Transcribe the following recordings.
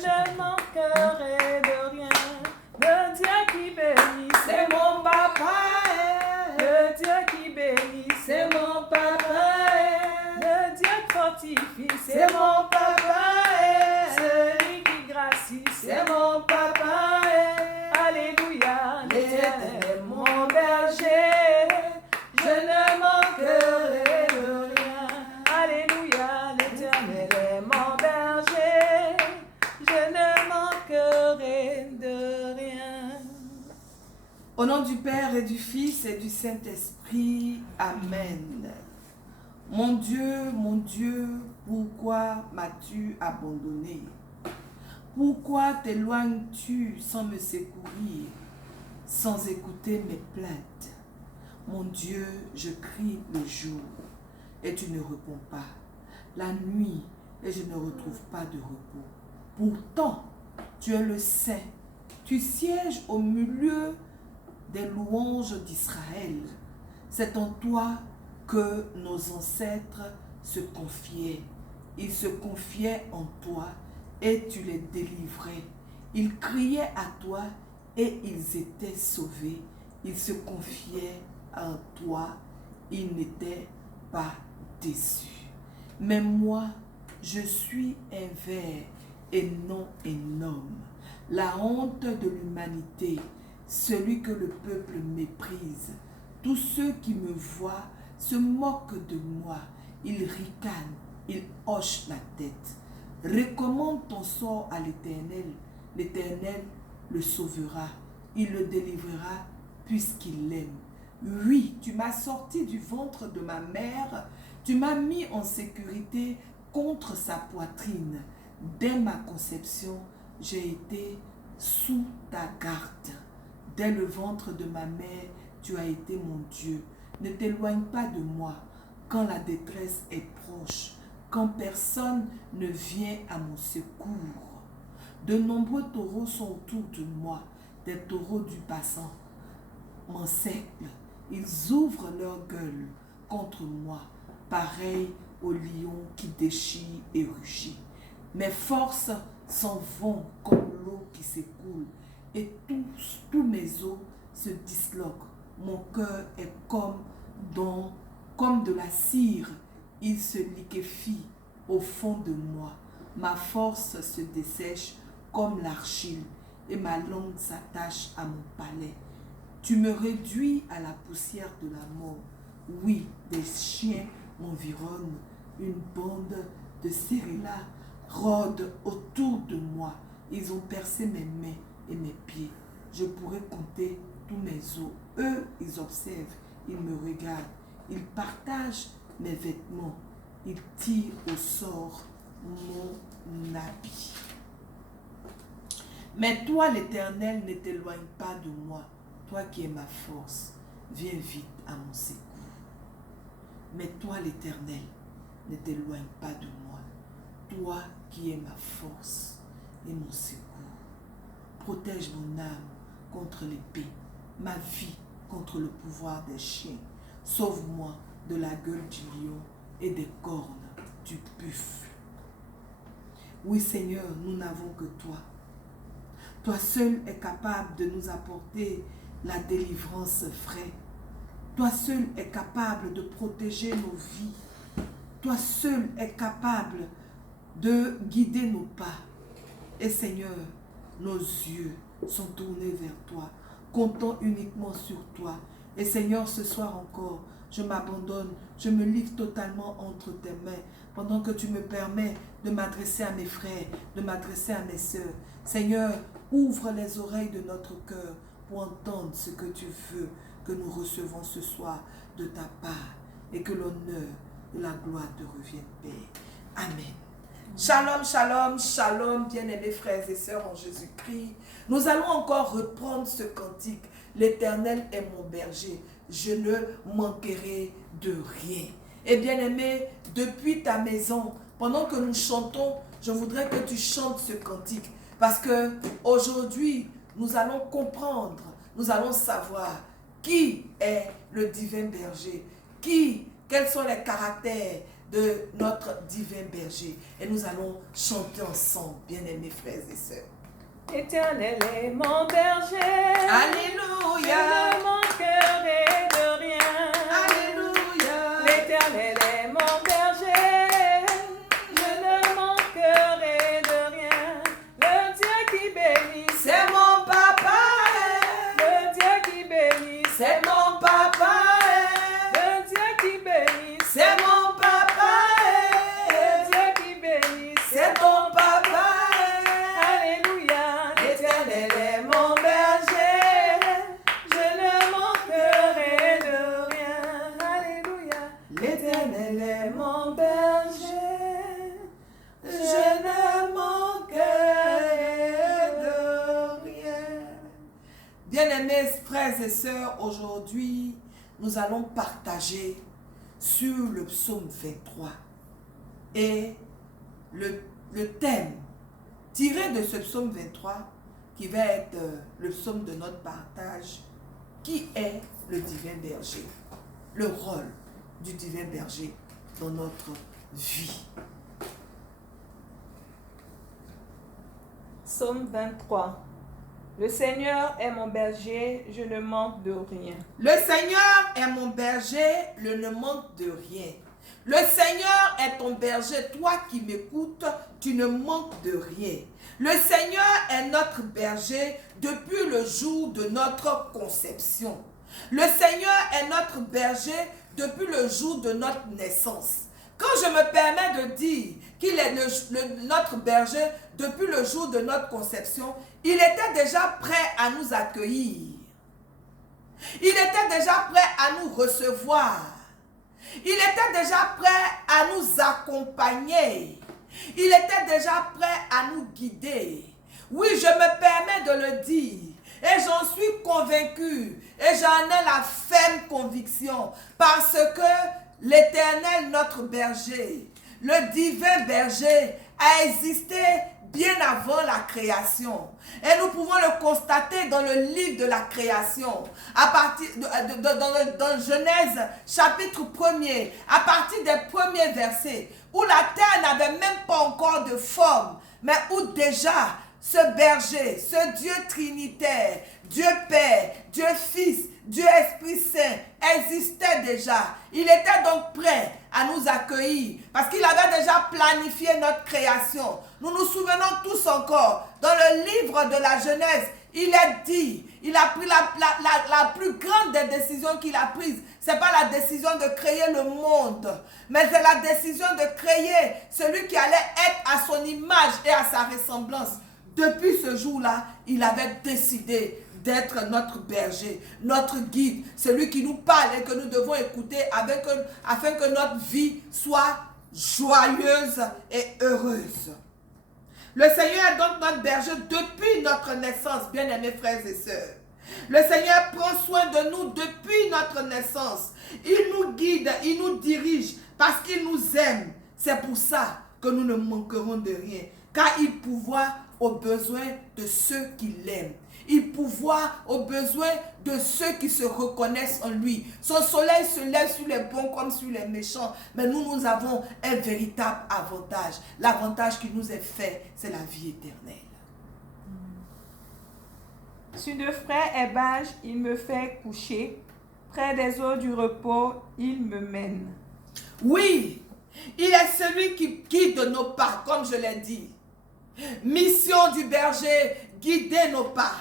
ne manquerai de rien. Le Dieu qui bénit, c'est mon papa. Le Dieu qui bénit, c'est mon papa. Le Dieu qui fortifie, c'est mon papa. Celui qui gracie, c'est mon papa. Alléluia, l'Éternel est mon berger. Je ne manquerai de rien. Alléluia, l'Éternel est mon berger. Je ne manquerai de rien. Au nom du Père et du Fils et du Saint-Esprit, Amen. Mon Dieu, pourquoi m'as-tu abandonné? Pourquoi t'éloignes-tu sans me secourir, sans écouter mes plaintes? Mon Dieu, je crie le jour et tu ne réponds pas, la nuit et je ne retrouve pas de repos. Pourtant, tu es le Saint, tu sièges au milieu des louanges d'Israël. C'est en toi que nos ancêtres se confiaient. Ils se confiaient en toi et tu les délivrais. Ils criaient à toi et ils étaient sauvés. Ils se confiaient en toi. Ils n'étaient pas déçus. Mais moi, je suis un ver et non un homme. La honte de l'humanité, celui que le peuple méprise. Tous ceux qui me voient se moquent de moi. Ils ricanent, ils hochent la tête. Recommande ton sort à l'Éternel. L'Éternel le sauvera. Il le délivrera puisqu'il l'aime. Oui, tu m'as sorti du ventre de ma mère. Tu m'as mis en sécurité contre sa poitrine. Dès ma conception, j'ai été sous ta garde. Dès le ventre de ma mère, tu as été mon Dieu. Ne t'éloigne pas de moi quand la détresse est proche, quand personne ne vient à mon secours. De nombreux taureaux sont autour de moi, des taureaux du bassin m'encerclent. Ils ouvrent leur gueule contre moi, pareil au lion qui déchire et rugit. Mes forces s'en vont comme l'eau qui s'écoule et tous mes os se disloquent. Mon cœur est comme de la cire, il se liquéfie au fond de moi. Ma force se dessèche comme l'argile et ma langue s'attache à mon palais. Tu me réduis à la poussière de la mort. Oui, des chiens m'environnent, une bande de sérilla rôde autour de moi. Ils ont percé mes mains et mes pieds. Je pourrais compter tous mes os. Eux, ils observent, ils me regardent. Ils partagent mes vêtements. Ils tirent au sort mon habit. Mais toi, l'Éternel, ne t'éloigne pas de moi. Toi qui es ma force, viens vite à mon secours. Mais toi, l'Éternel, ne t'éloigne pas de moi. Toi qui es ma force et mon secours. Protège mon âme contre l'épée, ma vie contre le pouvoir des chiens. Sauve-moi de la gueule du lion et des cornes du buffle. Oui, Seigneur, nous n'avons que toi. Toi seul es capable de nous apporter la délivrance vraie. Toi seul es capable de protéger nos vies. Toi seul es capable de guider nos pas. Et Seigneur, nos yeux sont tournés vers toi, comptons uniquement sur toi. Et Seigneur, ce soir encore, je m'abandonne, je me livre totalement entre tes mains, pendant que tu me permets de m'adresser à mes frères, de m'adresser à mes sœurs. Seigneur, ouvre les oreilles de notre cœur pour entendre ce que tu veux que nous recevons ce soir de ta part, et que l'honneur et la gloire te reviennent, Père. Amen. Shalom, shalom, shalom, bien-aimés frères et sœurs en Jésus-Christ. Nous allons encore reprendre ce cantique. L'Éternel est mon berger, je ne manquerai de rien. Et bien-aimé, depuis ta maison, pendant que nous chantons, je voudrais que tu chantes ce cantique. Parce que aujourd'hui, nous allons comprendre, nous allons savoir qui est le divin berger, quels sont les caractères de notre divin berger. Et nous allons chanter ensemble, bien-aimés frères et sœurs. L'Éternel est mon berger. Alléluia. Je ne manquerai de rien. Alléluia. L'Éternel est mon berger. Je ne manquerai de rien. Le Dieu qui bénit, C'est mon papa. le Dieu qui bénit, C'est mon papa. le Dieu qui bénit, C'est mon papa. le Dieu qui bénit, C'est ton papa. Alléluia. L'Éternel est mon berger. Je ne manquerai de rien. Alléluia. L'Éternel est Mon berger. Je ne manquerai de rien. Bien-aimés frères et sœurs, aujourd'hui, nous allons partager sur le psaume 23. Et le thème tiré de ce psaume 23, qui va être le psaume de notre partage, qui est le divin berger, le rôle du divin berger dans notre vie. Psaume 23. Le Seigneur est mon berger, je ne manque de rien. Le Seigneur est mon berger, je ne manque de rien. Le Seigneur est ton berger, toi qui m'écoutes, tu ne manques de rien. Le Seigneur est notre berger depuis le jour de notre conception. Le Seigneur est notre berger depuis le jour de notre naissance. Quand je me permets de dire qu'il est notre berger depuis le jour de notre conception, il était déjà prêt à nous accueillir. Il était déjà prêt à nous recevoir. Il était déjà prêt à nous accompagner. Il était déjà prêt à nous guider. Oui, je me permets de le dire. Et j'en suis convaincu. Et j'en ai la ferme conviction. Parce que l'Éternel, notre berger, le divin berger, a existé bien avant la création. Et nous pouvons le constater dans le livre de la création, à partir dans Genèse chapitre 1er, à partir des premiers versets, où la terre n'avait même pas encore de forme, mais où déjà ce berger, ce Dieu trinitaire, Dieu Père, Dieu Fils, Dieu Esprit Saint existait déjà. Il était donc prêt à nous accueillir parce qu'il avait déjà planifié notre création. Nous nous souvenons tous encore, dans le livre de la Genèse, il est dit, il a pris la plus grande des décisions qu'il a prises. Ce n'est pas la décision de créer le monde, mais c'est la décision de créer celui qui allait être à son image et à sa ressemblance. Depuis ce jour-là, il avait décidé d'être notre berger, notre guide, celui qui nous parle et que nous devons écouter afin que notre vie soit joyeuse et heureuse. Le Seigneur est donc notre berger depuis notre naissance, bien-aimés frères et sœurs. Le Seigneur prend soin de nous depuis notre naissance. Il nous guide, il nous dirige parce qu'il nous aime. C'est pour ça que nous ne manquerons de rien, car il pourvoit aux besoins de ceux qui l'aiment. Il pourvoit aux besoins de ceux qui se reconnaissent en lui. Son soleil se lève sur les bons comme sur les méchants. Mais nous avons un véritable avantage. L'avantage qui nous est fait, c'est la vie éternelle. Sur de frais herbages, il me fait coucher. Près des eaux du repos, il me mène. Oui, il est celui qui guide nos pas, comme je l'ai dit. Mission du berger, guider nos pas.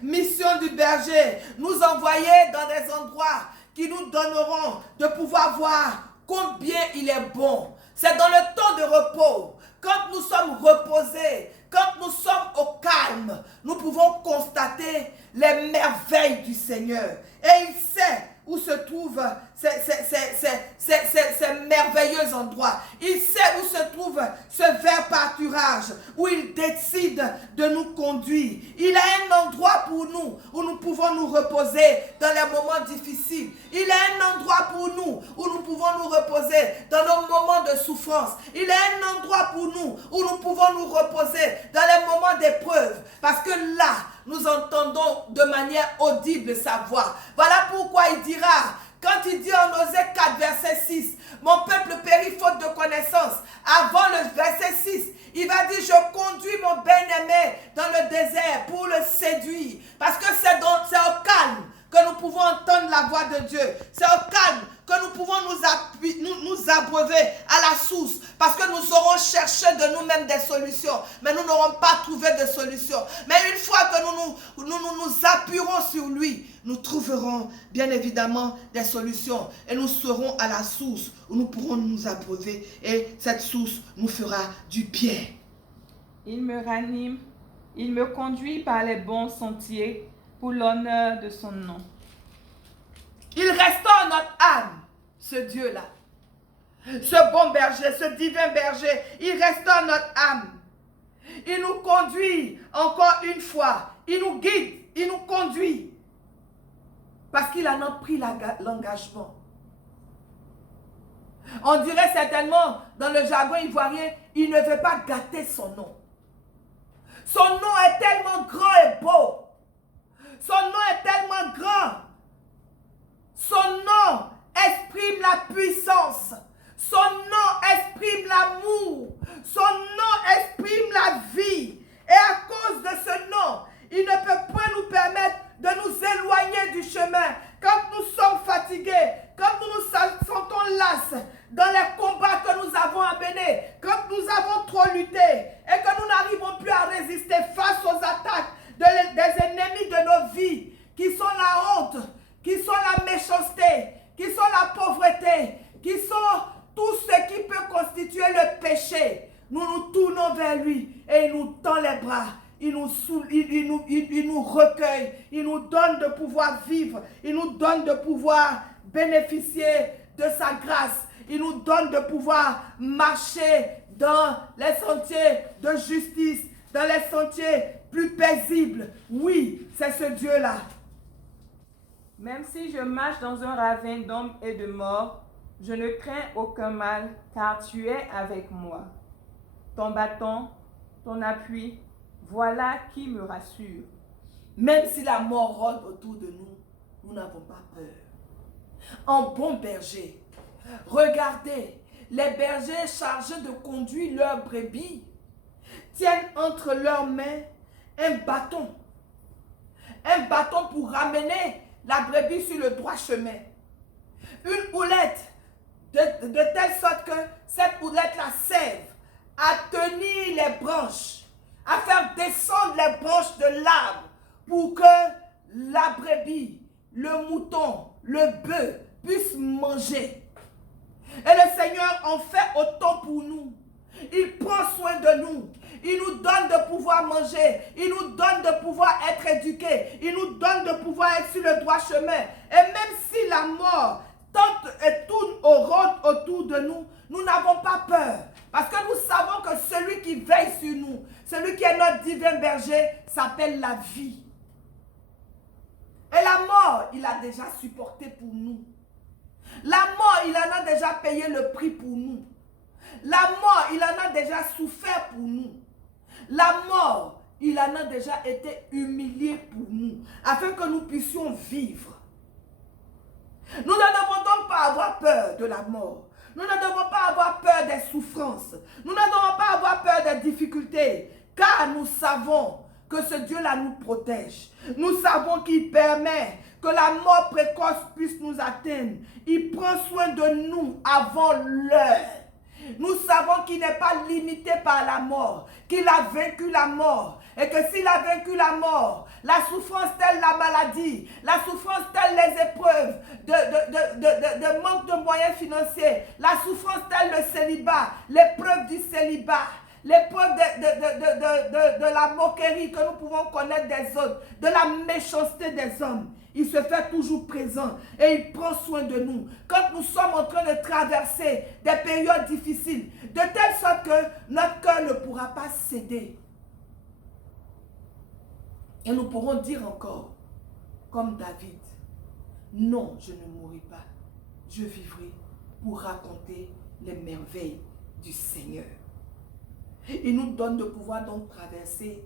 Mission du berger, nous envoyer dans des endroits qui nous donneront de pouvoir voir combien il est bon. C'est dans le temps de repos, quand nous sommes reposés, quand nous sommes au calme, nous pouvons constater les merveilles du Seigneur. Et il sait où se trouvent ces merveilleux endroits. Il sait où se trouve ce vert pâturage, où il décide de nous conduire. Il a un endroit pour nous, où nous pouvons nous reposer dans les moments difficiles. Il a un endroit pour nous, où nous pouvons nous reposer dans nos moments de souffrance. Il a un endroit pour nous, où nous pouvons nous reposer dans les moments d'épreuve. Parce que là, nous entendons de manière audible sa voix. Voilà pourquoi il dira Quand il dit en Osée 4, verset 6, mon peuple périt faute de connaissance. Avant le verset 6, il va dire, je conduis mon bien-aimé dans le désert pour le séduire. Parce que c'est au calme que nous pouvons entendre la voix de Dieu. C'est au calme que nous pouvons nous abreuver à la source. Parce que nous aurons cherché de nous-mêmes des solutions. Mais nous n'aurons pas trouvé de solution. Mais une fois que nous appuierons sur lui, nous trouverons bien évidemment des solutions. Et nous serons à la source où nous pourrons nous abreuver. Et cette source nous fera du bien. Il me ranime, il me conduit par les bons sentiers pour l'honneur de son nom. Il restaure notre âme, ce Dieu-là. Ce bon berger, ce divin berger, il restaure notre âme. Il nous conduit encore une fois. Il nous guide, il nous conduit. Parce qu'il en a pris l'engagement. On dirait certainement, dans le jargon ivoirien, il ne veut pas gâter son nom. Son nom est tellement grand et beau. Son nom est tellement grand. Son nom exprime la puissance. Son nom exprime l'amour. Son nom exprime la vie. Et à cause de ce nom, il ne peut pas nous permettre de nous éloigner du chemin. Quand nous sommes fatigués, quand nous nous sentons lasses dans les combats que nous avons à mener, quand nous avons trop lutté et que nous n'arrivons plus à résister face aux attaques des ennemis de nos vies, qui sont la honte, qui sont la méchanceté, qui sont la pauvreté, qui sont tout ce qui peut constituer le péché, nous nous tournons vers lui et il nous tend les bras. Il nous recueille, il nous donne de pouvoir vivre, il nous donne de pouvoir bénéficier de sa grâce, il nous donne de pouvoir marcher dans les sentiers de justice, dans les sentiers plus paisibles. Oui, c'est ce Dieu-là. Même si je marche dans un ravin d'ombre et de mort, je ne crains aucun mal, car tu es avec moi. Ton bâton, ton appui, voilà qui me rassure. Même si la mort rôde autour de nous, nous n'avons pas peur. En bon berger, regardez, les bergers chargés de conduire leurs brebis tiennent entre leurs mains un bâton. Un bâton pour ramener la brebis sur le droit chemin. Une houlette, de telle sorte que cette houlette-là serve à tenir les branches, à faire descendre les branches de l'arbre pour que la brebis, le mouton, le bœuf puissent manger. Et le Seigneur en fait autant pour nous. Il prend soin de nous. Il nous donne de pouvoir manger. Il nous donne de pouvoir être éduqués. Il nous donne de pouvoir être sur le droit chemin. Et même si la mort tente et tourne au rôde autour de nous, nous n'avons pas peur. Parce que nous savons que celui qui veille sur nous, celui qui est notre divin berger, s'appelle la vie. Et la mort, il a déjà supporté pour nous. La mort, il en a déjà payé le prix pour nous. La mort, il en a déjà souffert pour nous. La mort, il en a déjà été humilié pour nous, afin que nous puissions vivre. Nous ne devons donc pas avoir peur de la mort. Nous ne devons pas avoir peur des souffrances. Nous ne devons pas avoir peur des difficultés, car nous savons que ce Dieu-là nous protège. Nous savons qu'il permet que la mort précoce puisse nous atteindre. Il prend soin de nous avant l'heure. Nous savons qu'il n'est pas limité par la mort, qu'il a vaincu la mort. Et que s'il a vaincu la mort, la souffrance telle la maladie, la souffrance telle les épreuves de manque de moyens financiers, la souffrance telle le célibat, l'épreuve du célibat, l'épreuve de la moquerie que nous pouvons connaître des autres, de la méchanceté des hommes. Il se fait toujours présent et il prend soin de nous. Quand nous sommes en train de traverser des périodes difficiles, de telle sorte que notre cœur ne pourra pas céder. Et nous pourrons dire encore, comme David, non, je ne mourrai pas. Je vivrai pour raconter les merveilles du Seigneur. Il nous donne de pouvoir donc traverser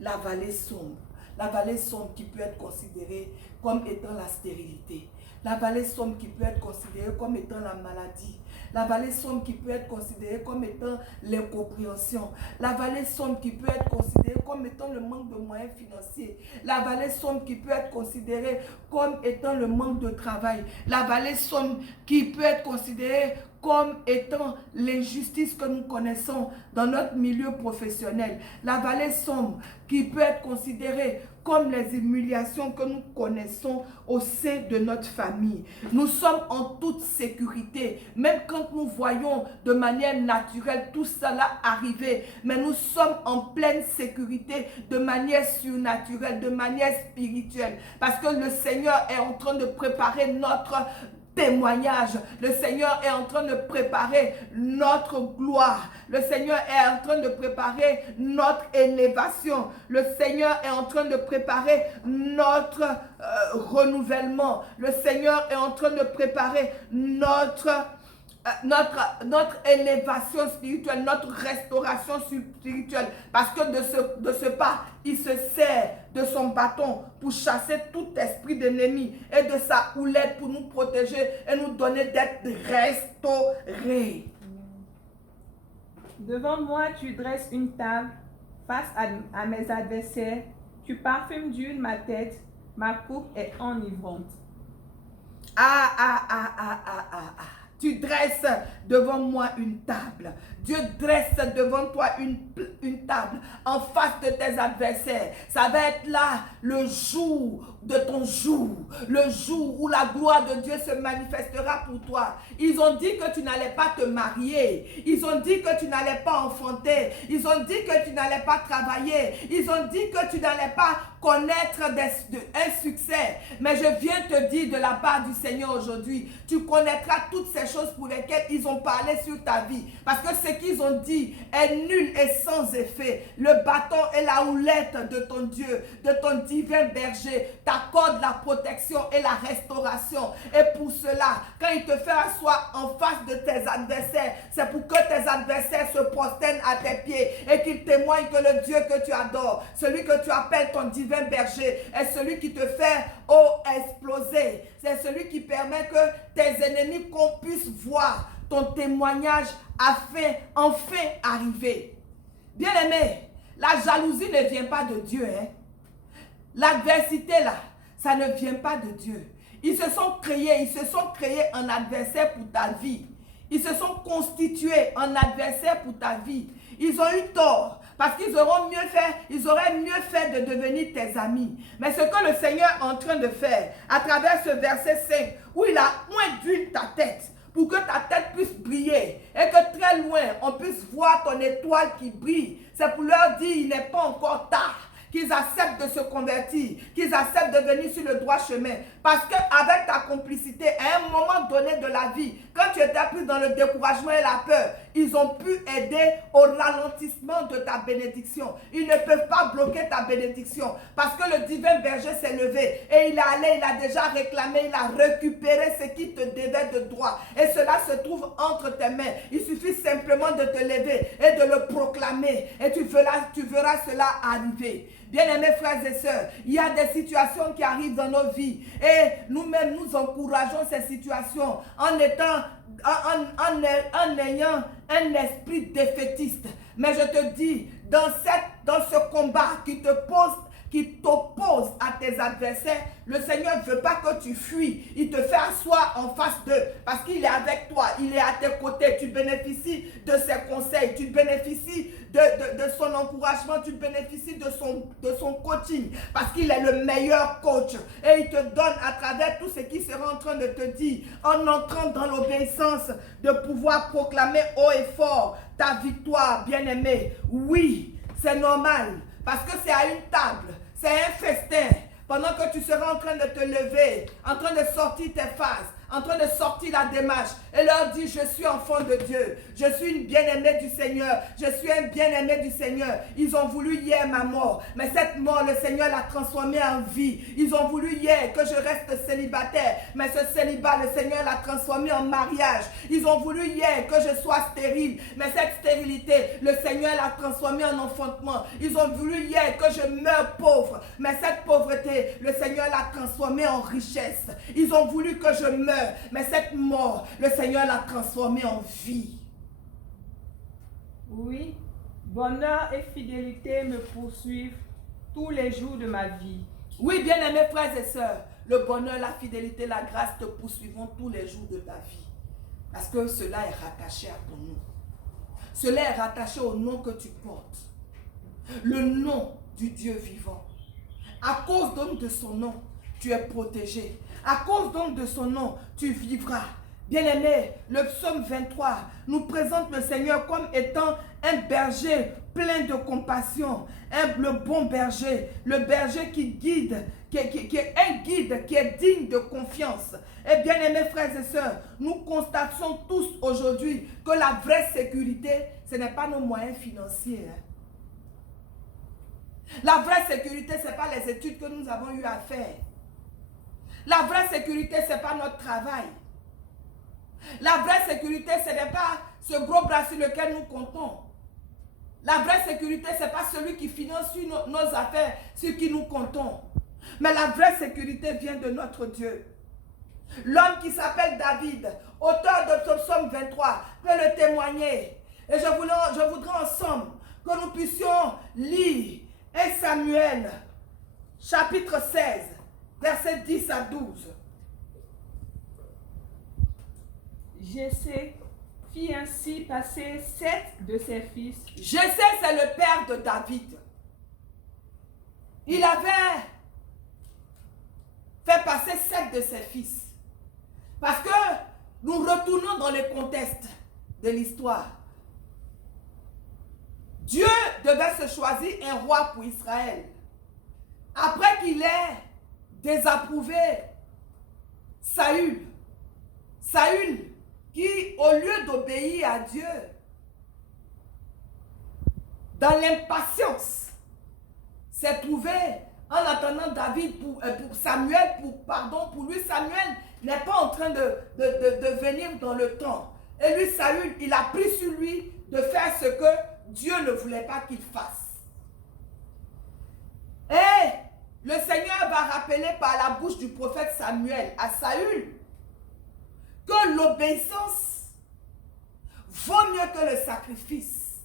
la vallée sombre. La vallée sombre qui peut être considérée comme étant la stérilité. La vallée sombre qui peut être considérée comme étant la maladie. La vallée sombre qui peut être considérée comme étant l'incompréhension. La vallée sombre qui peut être considérée comme étant le manque de moyens financiers. La vallée sombre qui peut être considérée comme étant le manque de travail. La vallée sombre qui peut être considérée comme étant l'injustice que nous connaissons dans notre milieu professionnel. La vallée sombre qui peut être considérée comme les humiliations que nous connaissons au sein de notre famille. Nous sommes en toute sécurité, même quand nous voyons de manière naturelle tout cela arriver, mais nous sommes en pleine sécurité de manière surnaturelle, de manière spirituelle, parce que le Seigneur est en train de préparer notre témoignage. Le Seigneur est en train de préparer notre gloire. Le Seigneur est en train de préparer notre élévation. Le Seigneur est en train de préparer notre renouvellement. Le Seigneur est en train de préparer notre élévation spirituelle, notre restauration spirituelle. Parce que de ce pas, il se sert de son bâton pour chasser tout esprit d'ennemi et de sa houlette pour nous protéger et nous donner d'être restaurés. Devant moi, tu dresses une table face à mes adversaires. Tu parfumes d'huile ma tête. Ma coupe est enivrante. Tu dresses devant moi une table. Dieu dresse devant toi une table en face de tes adversaires. Ça va être là le jour de ton jour. Le jour où la gloire de Dieu se manifestera pour toi. Ils ont dit que tu n'allais pas te marier. Ils ont dit que tu n'allais pas enfanter. Ils ont dit que tu n'allais pas travailler. Ils ont dit que tu n'allais pas connaître un succès. Mais je viens te dire de la part du Seigneur aujourd'hui, tu connaîtras toutes ces choses pour lesquelles ils ont parlé sur ta vie. Parce que ce qu'ils ont dit est nul et sans effet. Le bâton et la houlette de ton Dieu, de ton divin berger, t'accordent la protection et la restauration. Et pour cela, quand il te fait asseoir en face de tes adversaires, c'est pour que tes adversaires se prosternent à tes pieds et qu'ils témoignent que le Dieu que tu adores, celui que tu appelles ton divin berger, est celui qui te fait exploser. C'est celui qui permet que tes ennemis qu'on puisse voir ton témoignage enfin arriver. Bien-aimé, la jalousie ne vient pas de Dieu. L'adversité là, ça ne vient pas de Dieu. Ils se sont créés un adversaire pour ta vie. Ils se sont constitués un adversaire pour ta vie. Ils ont eu tort parce qu'ils auraient mieux fait de devenir tes amis. Mais ce que le Seigneur est en train de faire à travers ce verset 5 où il a point d'huile ta tête pour que ta tête puisse briller et que très loin on puisse voir ton étoile qui brille. C'est pour leur dire il n'est pas encore tard. Qu'ils acceptent de se convertir, qu'ils acceptent de venir sur le droit chemin. Parce qu'avec ta complicité, à un moment donné de la vie, quand tu étais pris dans le découragement et la peur, ils ont pu aider au ralentissement de ta bénédiction. Ils ne peuvent pas bloquer ta bénédiction. Parce que le divin berger s'est levé et il a déjà réclamé, il a récupéré ce qui te devait de droit. Et cela se trouve entre tes mains. Il suffit simplement de te lever et de le proclamer. Et tu verras cela arriver. Bien-aimés frères et sœurs, il y a des situations qui arrivent dans nos vies et nous-mêmes nous encourageons ces situations en ayant un esprit défaitiste. Mais je te dis, dans ce combat qui t'oppose à tes adversaires, le Seigneur ne veut pas que tu fuis. Il te fait asseoir en face d'eux parce qu'il est avec toi, il est à tes côtés. Tu bénéficies de ses conseils, tu bénéficies de son encouragement, tu bénéficies de son coaching parce qu'il est le meilleur coach. Et il te donne à travers tout ce qu'il sera en train de te dire, en entrant dans l'obéissance, de pouvoir proclamer haut et fort ta victoire, bien-aimé. Oui, c'est normal parce que c'est à une table. C'est un festin. Pendant que tu seras en train de te lever, en train de sortir tes phases, en train de sortir la démarche et leur dire, je suis enfant de Dieu, je suis une bien-aimée du Seigneur, je suis un bien-aimé du Seigneur. Ils ont voulu hier ma mort, mais cette mort, le Seigneur l'a transformée en vie. Ils ont voulu hier que je reste célibataire, mais ce célibat, le Seigneur l'a transformé en mariage. Ils ont voulu hier que je sois stérile, mais cette stérilité, le Seigneur l'a transformée en enfantement. Ils ont voulu hier que je meure pauvre, mais cette pauvreté, le Seigneur l'a transformée en richesse. Ils ont voulu que je meure, mais cette mort, le Seigneur l'a transformée en vie. Oui, bonheur et fidélité me poursuivent tous les jours de ma vie. Oui, bien-aimés frères et sœurs, le bonheur, la fidélité, la grâce te poursuivront tous les jours de ta vie. Parce que cela est rattaché à ton nom. Cela est rattaché au nom que tu portes. Le nom du Dieu vivant. À cause donc de son nom, tu es protégé. À cause donc de son nom, tu vivras. Bien-aimé, le psaume 23 nous présente le Seigneur comme étant un berger plein de compassion, le bon berger, le berger qui guide, qui est un guide qui est digne de confiance. Et bien-aimés frères et sœurs, nous constatons tous aujourd'hui que la vraie sécurité, ce n'est pas nos moyens financiers. La vraie sécurité, ce n'est pas les études que nous avons eu à faire. La vraie sécurité, ce n'est pas notre travail. La vraie sécurité, ce n'est pas ce gros bras sur lequel nous comptons. La vraie sécurité, ce n'est pas celui qui finance nos affaires sur qui nous comptons. Mais la vraie sécurité vient de notre Dieu. L'homme qui s'appelle David, auteur de ce psaume 23, peut le témoigner. Et je voudrais ensemble que nous puissions lire 1 Samuel, chapitre 16, versets 10 à 12. Jessé fit ainsi passer 7 de ses fils. Jessé, c'est le père de David. Il avait fait passer 7 de ses fils. Parce que nous retournons dans le contexte de l'histoire. Dieu devait se choisir un roi pour Israël. Après qu'il ait désapprouvé Saül qui, au lieu d'obéir à Dieu, dans l'impatience, s'est trouvé en attendant David pour Samuel, pour lui, Samuel n'est pas en train de venir dans le temps. Et lui, Saül, il a pris sur lui de faire ce que Dieu ne voulait pas qu'il fasse. Et le Seigneur va rappeler par la bouche du prophète Samuel à Saül que l'obéissance vaut mieux que le sacrifice.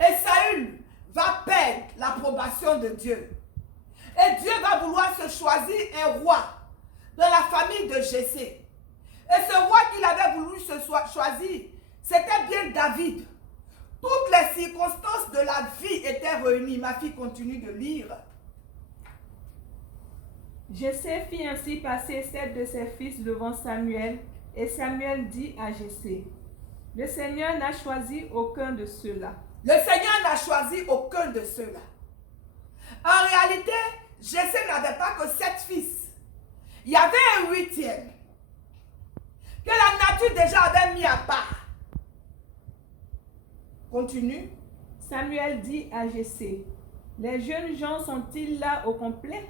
Et Saül va perdre l'approbation de Dieu. Et Dieu va vouloir se choisir un roi dans la famille de Jessé. Et ce roi qu'il avait voulu se choisir, c'était bien David. Toutes les circonstances de la vie étaient réunies. Ma fille continue de lire. Jessé fit ainsi passer 7 de ses fils devant Samuel, et Samuel dit à Jessé, « Le Seigneur n'a choisi aucun de ceux-là. » Le Seigneur n'a choisi aucun de ceux-là. En réalité, Jessé n'avait pas que 7 fils. Il y avait un 8e que la nature déjà avait mis à part. Continue. Samuel dit à Jessé, « Les jeunes gens sont-ils là au complet? »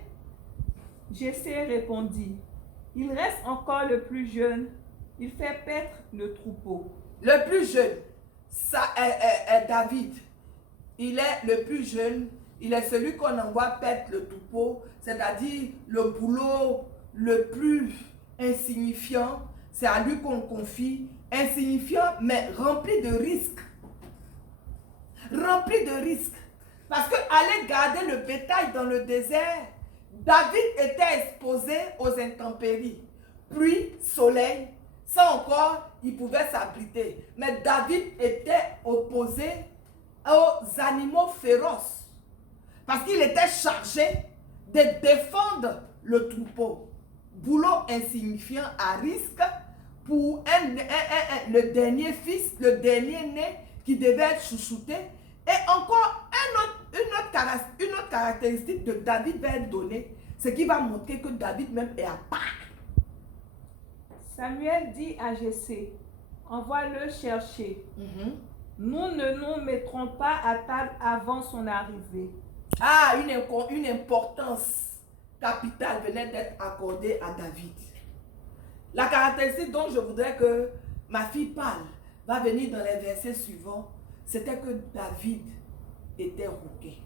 Jessé répondit, « Il reste encore le plus jeune, il fait paître le troupeau. » Le plus jeune, ça est David. Il est le plus jeune, il est celui qu'on envoie paître le troupeau, c'est-à-dire le boulot le plus insignifiant, c'est à lui qu'on confie, insignifiant mais rempli de risques. Rempli de risques. Parce qu'aller garder le bétail dans le désert, David était exposé aux intempéries. Pluie, soleil, ça encore, il pouvait s'abriter. Mais David était opposé aux animaux féroces. Parce qu'il était chargé de défendre le troupeau. Boulot insignifiant à risque pour le dernier fils, le dernier né qui devait être chouchouté. Et encore une autre caractéristique de David va être donnée, c'est qu'il va montrer que David même est à part. Samuel dit à Jessé, envoie-le chercher. Nous ne nous mettrons pas à table avant son arrivée. Ah, une importance capitale venait d'être accordée à David. La caractéristique dont je voudrais que ma fille parle va venir dans les versets suivants, c'était que David était rouquin.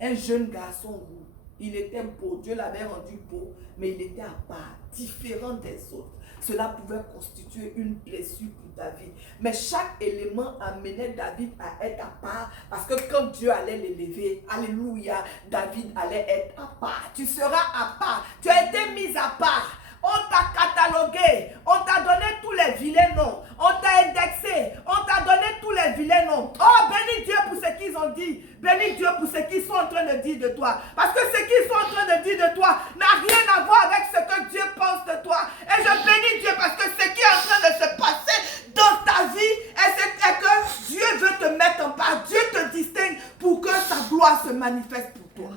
Un jeune garçon roux. Il était beau, Dieu l'avait rendu beau, mais il était à part, différent des autres. Cela pouvait constituer une blessure pour David. Mais chaque élément amenait David à être à part, parce que quand Dieu allait l'élever, alléluia, David allait être à part. Tu seras à part, tu as été mis à part. On t'a catalogué, on t'a donné tous les vilains noms, on t'a indexé, on t'a donné tous les vilains noms. Oh, bénis Dieu pour ce qu'ils ont dit, bénis Dieu pour ce qu'ils sont en train de dire de toi. Parce que ce qu'ils sont en train de dire de toi n'a rien à voir avec ce que Dieu pense de toi. Et je bénis Dieu parce que ce qui est en train de se passer dans ta vie, est que Dieu veut te mettre en part, Dieu te distingue pour que sa gloire se manifeste pour toi.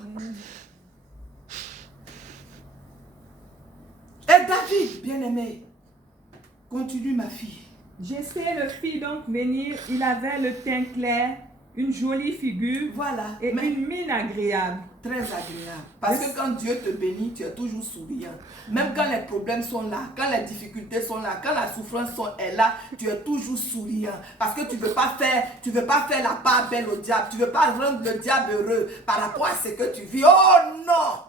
Et David, bien-aimé, continue ma fille. Jessé le fit donc venir, il avait le teint clair, une jolie figure, voilà, et une mine agréable. Très agréable. Parce que quand Dieu te bénit, tu es toujours souriant. Même quand les problèmes sont là, quand les difficultés sont là, quand la souffrance est là, tu es toujours souriant. Parce que tu ne veux pas faire la part belle au diable. Tu ne veux pas rendre le diable heureux par rapport à ce que tu vis. Oh non!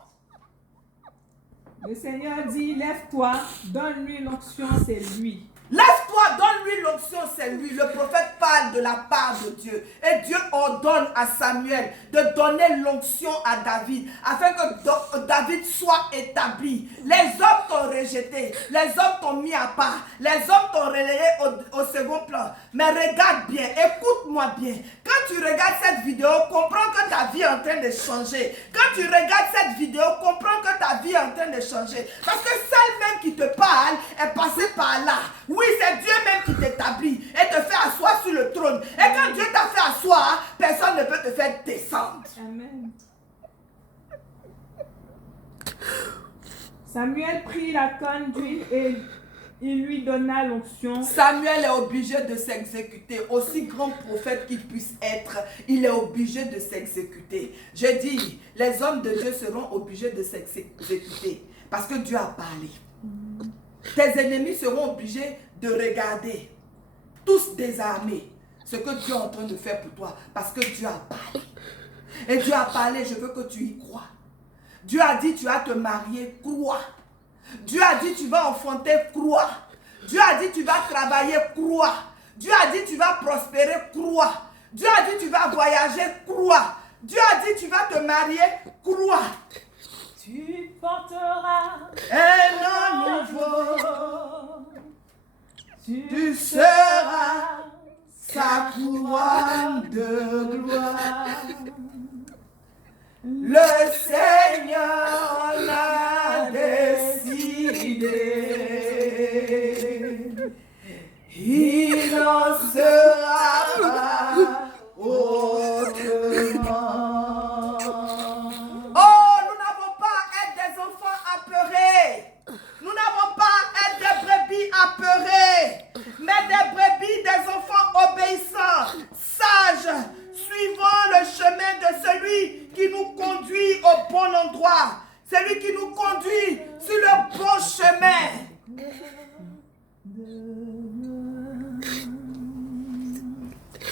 Le Seigneur dit, lève-toi, donne-lui l'onction, c'est lui. Lève-toi, donne-lui l'onction, c'est lui. Le prophète parle de la part de Dieu. Et Dieu ordonne à Samuel de donner l'onction à David, afin que David soit établi. Les hommes t'ont rejeté, les hommes t'ont mis à part, les hommes t'ont relayé au second plan. Mais regarde bien, écoute-moi bien. Quand tu regardes cette vidéo, comprends que ta vie est en train de changer. Quand tu regardes cette vidéo, comprends que ta vie est en train de changer. Parce que celle même qui te parle est passée par là. Oui, c'est Dieu même qui t'établit et te fait asseoir sur le trône. Et quand Dieu t'a fait asseoir, personne ne peut te faire descendre. Amen. Samuel prit la canne d'huile et il lui donna l'onction. Samuel est obligé de s'exécuter. Aussi grand prophète qu'il puisse être, il est obligé de s'exécuter. Je dis, les hommes de Dieu seront obligés de s'exécuter parce que Dieu a parlé. Tes ennemis seront obligés de regarder, tous désarmés, ce que Dieu est en train de faire pour toi, parce que Dieu a parlé. Et Dieu a parlé, je veux que tu y crois. Dieu a dit, tu vas te marier, crois. Dieu a dit, tu vas enfanter, crois. Dieu a dit, tu vas travailler, crois. Dieu a dit, tu vas prospérer, crois. Dieu a dit, tu vas voyager, crois. Dieu a dit, tu vas te marier, crois. Tu porteras un nom nouveau. Tu seras sa couronne de gloire. Le Seigneur en a décidé. Il n'en sera pas autrement. Oh, nous n'avons pas à être des enfants apeurés. Nous n'avons pas à être des brebis apeurés, mais des brebis, des enfants obéissants, sages, suivant le chemin de celui qui nous conduit au bon endroit, celui qui nous conduit sur le bon chemin.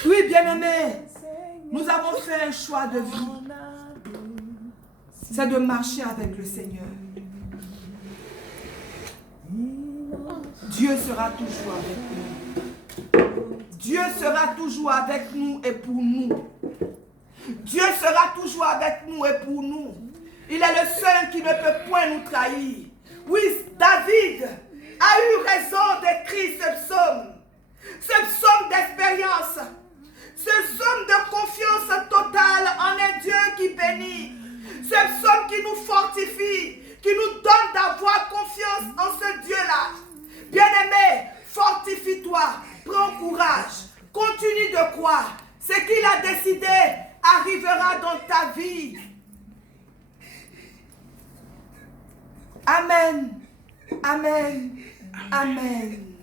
Oui, bien-aimés, nous avons fait un choix de vie. C'est de marcher avec le Seigneur. Dieu sera toujours avec nous. Dieu sera toujours avec nous et pour nous. Dieu sera toujours avec nous et pour nous. Il est le seul qui ne peut point nous trahir. Oui, David a eu raison d'écrire ce psaume d'expérience, ce psaume de confiance totale en un Dieu qui bénit, ce psaume qui nous fortifie, qui nous donne d'avoir confiance en ce Dieu-là. Bien-aimé, fortifie-toi, prends courage, continue de croire. Ce qu'il a décidé arrivera dans ta vie. Amen. Amen. Amen.